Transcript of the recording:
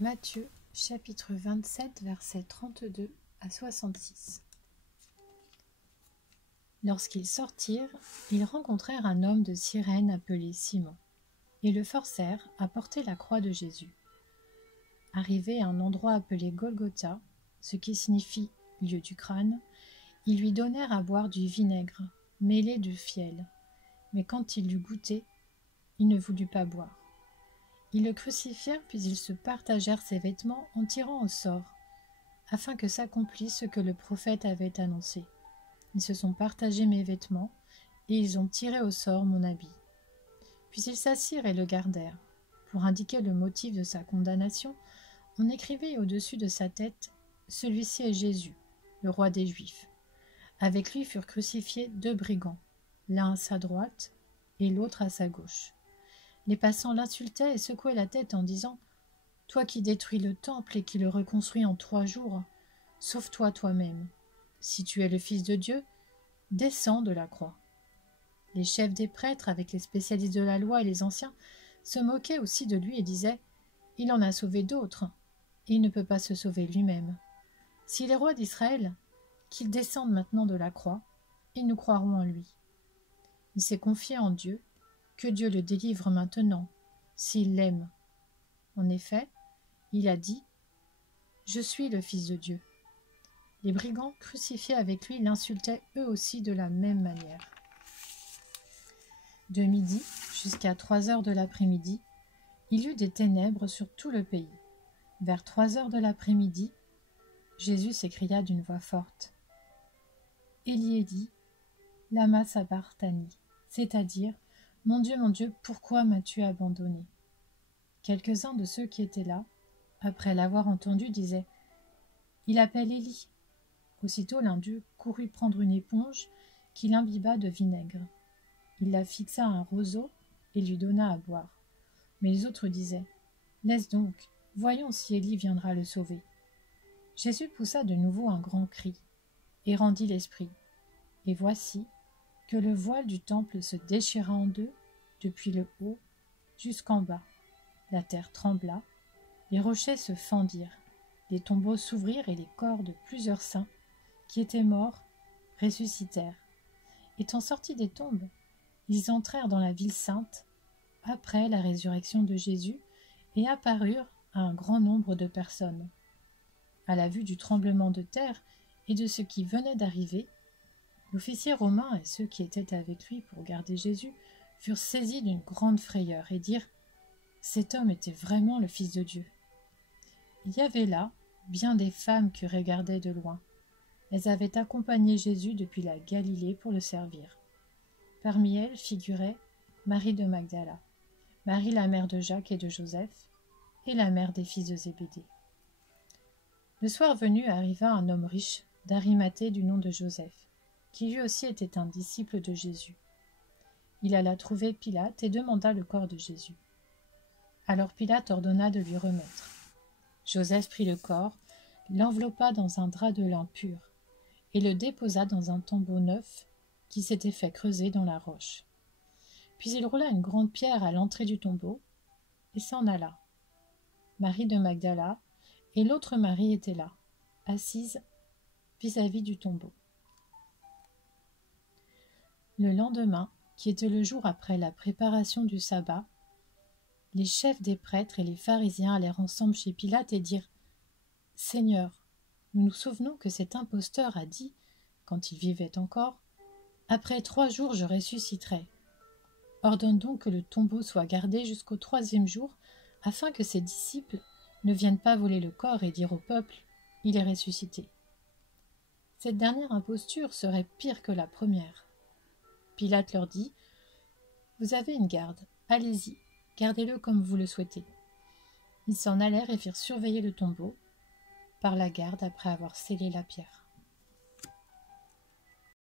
Matthieu, chapitre 27, versets 32 à 66. Lorsqu'ils sortirent, ils rencontrèrent un homme de Cyrène appelé Simon, et le forcèrent à porter la croix de Jésus. Arrivé à un endroit appelé Golgotha, ce qui signifie « lieu du crâne », ils lui donnèrent à boire du vinaigre, mêlé de fiel. Mais quand il l'eut goûté, il ne voulut pas boire. Ils le crucifièrent, puis ils se partagèrent ses vêtements en tirant au sort, afin que s'accomplisse ce que le prophète avait annoncé. Ils se sont partagés mes vêtements, et ils ont tiré au sort mon habit. Puis ils s'assirent et le gardèrent. Pour indiquer le motif de sa condamnation, on écrivait au-dessus de sa tête « Celui-ci est Jésus, le roi des Juifs ». Avec lui furent crucifiés 2 brigands, l'un à sa droite et l'autre à sa gauche. Les passants l'insultaient et secouaient la tête en disant « Toi qui détruis le temple et qui le reconstruis en 3 jours, sauve-toi toi-même. Si tu es le Fils de Dieu, descends de la croix. » Les chefs des prêtres, avec les spécialistes de la loi et les anciens, se moquaient aussi de lui et disaient « Il en a sauvé d'autres, et il ne peut pas se sauver lui-même. S'il est roi d'Israël, qu'il descende maintenant de la croix, et nous croirons en lui. » Il s'est confié en Dieu, que Dieu le délivre maintenant, s'il l'aime. En effet, il a dit « Je suis le Fils de Dieu. » Les brigands crucifiés avec lui l'insultaient eux aussi de la même manière. De midi jusqu'à 3 heures de l'après-midi, il y eut des ténèbres sur tout le pays. Vers 3 heures de l'après-midi, Jésus s'écria d'une voix forte « Élie, Élie, lama sabachthani », c'est-à-dire « Mon Dieu, pourquoi m'as-tu abandonné ?» Quelques-uns de ceux qui étaient là, après l'avoir entendu, disaient « Il appelle Élie ». Aussitôt l'un d'eux courut prendre une éponge qu'il imbiba de vinaigre. Il la fixa à un roseau et lui donna à boire. Mais les autres disaient « Laisse donc, voyons si Élie viendra le sauver. » Jésus poussa de nouveau un grand cri et rendit l'esprit. Et voici que le voile du temple se déchira en 2, depuis le haut jusqu'en bas. La terre trembla, les rochers se fendirent, les tombeaux s'ouvrirent et les corps de plusieurs saints qui étaient morts ressuscitèrent. Étant sortis des tombes, ils entrèrent dans la ville sainte après la résurrection de Jésus et apparurent à un grand nombre de personnes. À la vue du tremblement de terre et de ce qui venait d'arriver, l'officier romain et ceux qui étaient avec lui pour garder Jésus furent saisis d'une grande frayeur et dirent « Cet homme était vraiment le Fils de Dieu. » Il y avait là bien des femmes qui regardaient de loin. Elles avaient accompagné Jésus depuis la Galilée pour le servir. Parmi elles figurait Marie de Magdala, Marie la mère de Jacques et de Joseph, et la mère des fils de Zébédée. Le soir venu arriva un homme riche d'Arimathée du nom de Joseph, qui lui aussi était un disciple de Jésus. Il alla trouver Pilate et demanda le corps de Jésus. Alors Pilate ordonna de lui remettre. Joseph prit le corps, l'enveloppa dans un drap de lin pur, et le déposa dans un tombeau neuf qui s'était fait creuser dans la roche. Puis il roula une grande pierre à l'entrée du tombeau et s'en alla. Marie de Magdala et l'autre Marie étaient là, assises vis-à-vis du tombeau. Le lendemain, qui était le jour après la préparation du sabbat, les chefs des prêtres et les pharisiens allèrent ensemble chez Pilate et dirent « Seigneur, nous nous souvenons que cet imposteur a dit, quand il vivait encore, « Après 3 jours je ressusciterai. Ordonne donc que le tombeau soit gardé jusqu'au 3e jour, afin que ses disciples ne viennent pas voler le corps et dire au peuple « Il est ressuscité ». Cette dernière imposture serait pire que la première. Pilate leur dit « Vous avez une garde, allez-y, gardez-le comme vous le souhaitez. » Ils s'en allèrent et firent surveiller le tombeau par la garde après avoir scellé la pierre.